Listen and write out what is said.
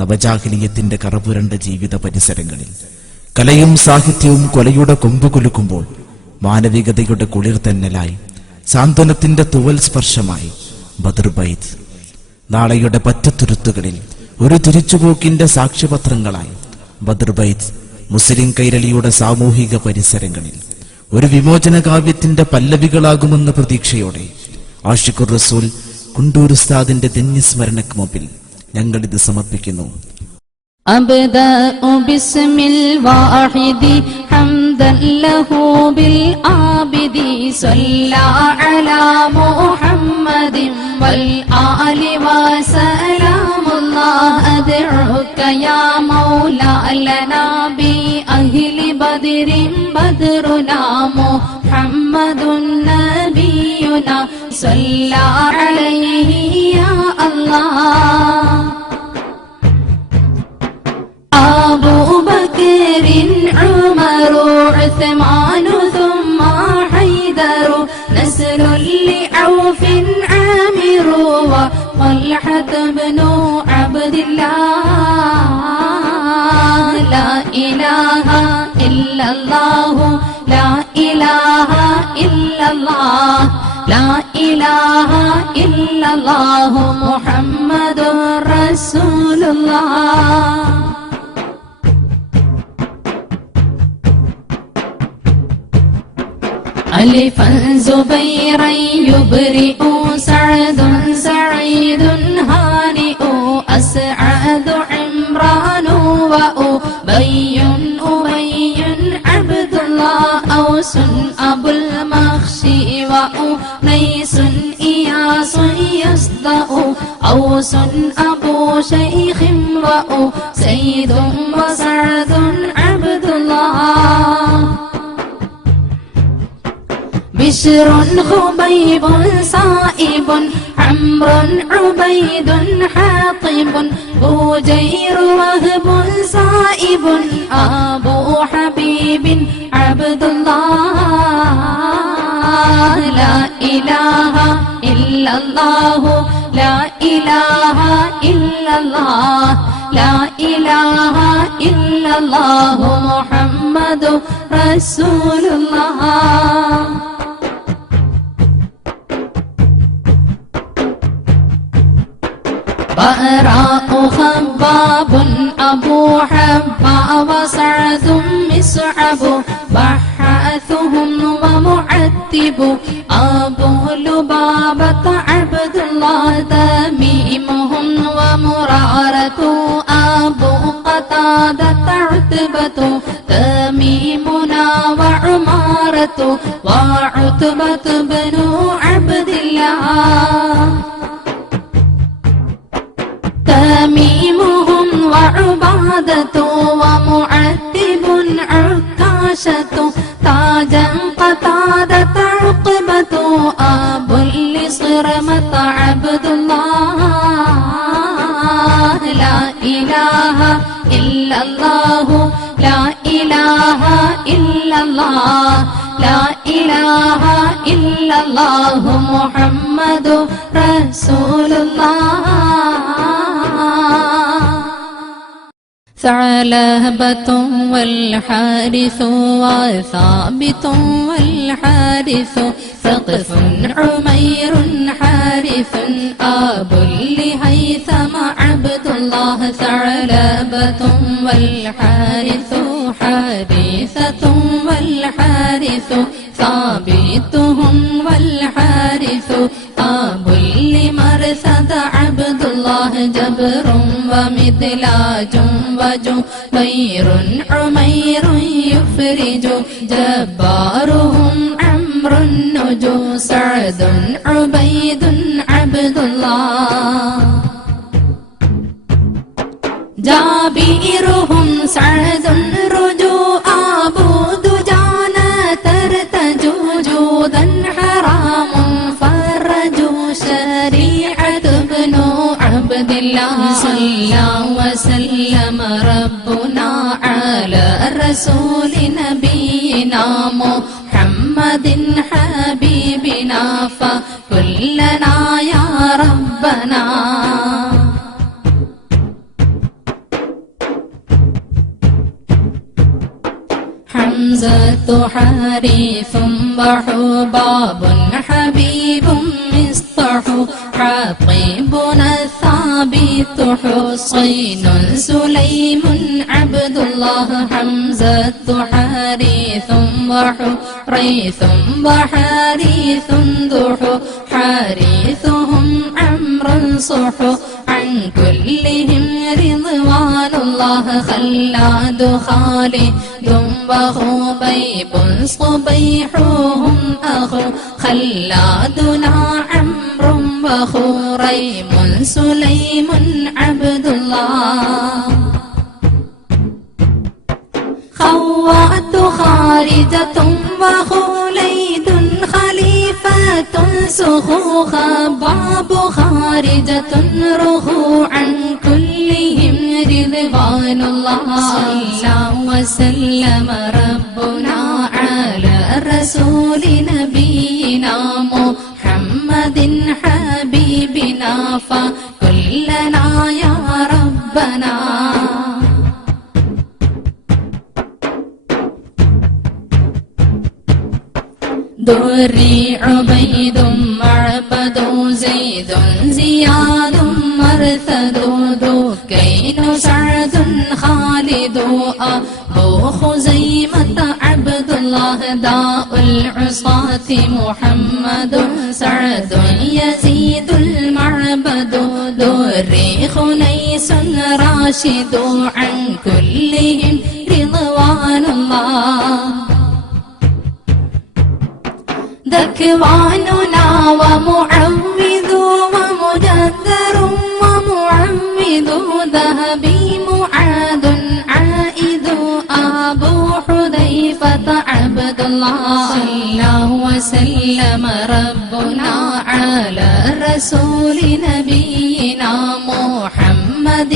നവജാഹിലിയത്തിന്റെ കറപുരണ്ട ജീവിത പരിസരങ്ങളിൽ കലയും സാഹിത്യവും കൊലയുടെ കൊമ്പുകുലുക്കുമ്പോൾ മാനവികതയുടെ കുളിർ തെന്നലായി, സാന്ത്വനത്തിന്റെ തുവൽ സ്പർശമായി ബദർ ബൈത്ത് നാളെയുടെ പറ്റത്തുരുത്തുകളിൽ ഒരു തിരിച്ചുപോക്കിന്റെ സാക്ഷ്യപത്രങ്ങളായി ബദർ ബൈത്ത് മുസ്ലിം കൈരളിയുടെ സാമൂഹിക പരിസരങ്ങളിൽ ഒരു വിമോചന കാവ്യത്തിന്റെ പല്ലവികളാകുമെന്ന പ്രതീക്ഷയോടെ ആഷിഖുർ റസൂൽ കുണ്ടൂർ ഉസ്താദിന്റെ ധന്യസ്മരണക്ക് മുമ്പിൽ ഞങ്ങളിത് സമർപ്പിക്കുന്നു. أبدأ باسم الواحد حمدا له بالعابد صلى على محمد والآل وسلام الله أدعوك يا مولا لنا بأهل بدر بدرنا محمد نبينا صلى عليه يا الله. أبو بكر عمر عثمان ثم حيدر نسل لعوف عامر وطلحة بن عبد الله. لا إله إلا الله لا إله إلا الله لا إله إلا الله محمد رسول الله. ألفا زبيرا يبرئ سعد سعيد هانئ أسعد عمران وأبي أبي عبد الله أوس أبو المخشي وأنيس إياس يصدأ أوس أبو شيخ وأسيد وسعد عبد الله. بشر خبيب صائب عمرو عبيد حاطب بوجير وهب صائب أبو حبيب عبد الله. لا إله إلا الله لا إله إلا الله لا إله إلا الله محمد رسول الله. براء خباب أبو حبا وسعد مصعب بحاثهم ومعتب أبو لبابة عبد الله تميمهم ومرارة أبو قتادة عتبة تميمنا وعمارة وعتبة بن عبد الله. تميمهم وعبادة ومعتب عكاشة تاجا قتادة عقبة أبو الصرمة عبد الله. لا إله إلا الله لا إله إلا الله لا إله إلا الله محمد رسول الله. ثعلبة والحارث وثابت والحارث ثقف عمير حارث أبو لهيثم عبد الله. ثعلبة والحارث حارثة والحارث ثابتهم والحارث أبو لمرثد عبد الله. جبر ومدلاج وجبير عمير يفرج جبارهم عمرو النجو سعد عبيد عبد الله. جابرهم سعد رجو أبو دجانة ترتجو جودا حرام فرجوا شريعة ابن عبد الله. صلى وسلم ربنا على رسول نبينا محمد حبيبنا فكلنا يا ربنا. حمزة حريث وحباب حبيب مصطح حطيبنا الثابت حسين سليم عبد الله حمزة حريث وحريث وحريث ذح حريثهم عمرو صح عن كلهم رضوان الله خلاد خالد وخبيب صبيحهم أخو خلادنا عمرو وخريم سليم عبد الله خوات خارجة وخليد خليفة سخوخ باب خارجة رخوعا كلهم رضوان الله صلى وسلم ربنا على رسول نبينا محمد حبيبنا فكلنا يا ربنا دري عبيد معبد زيد زياد مرثد دكين سعد خالد أبو خزيمة عبد الله داء العصاة محمد سعد يزيد المعبد دري خنيس راشد عن كلهم رضوان الله ذكواننا ومعوذ ومجدر ومعوذ ذهبي معاذ عائد أبو حذيفة عبد الله صلى وسلم ربنا على رسول نبينا محمد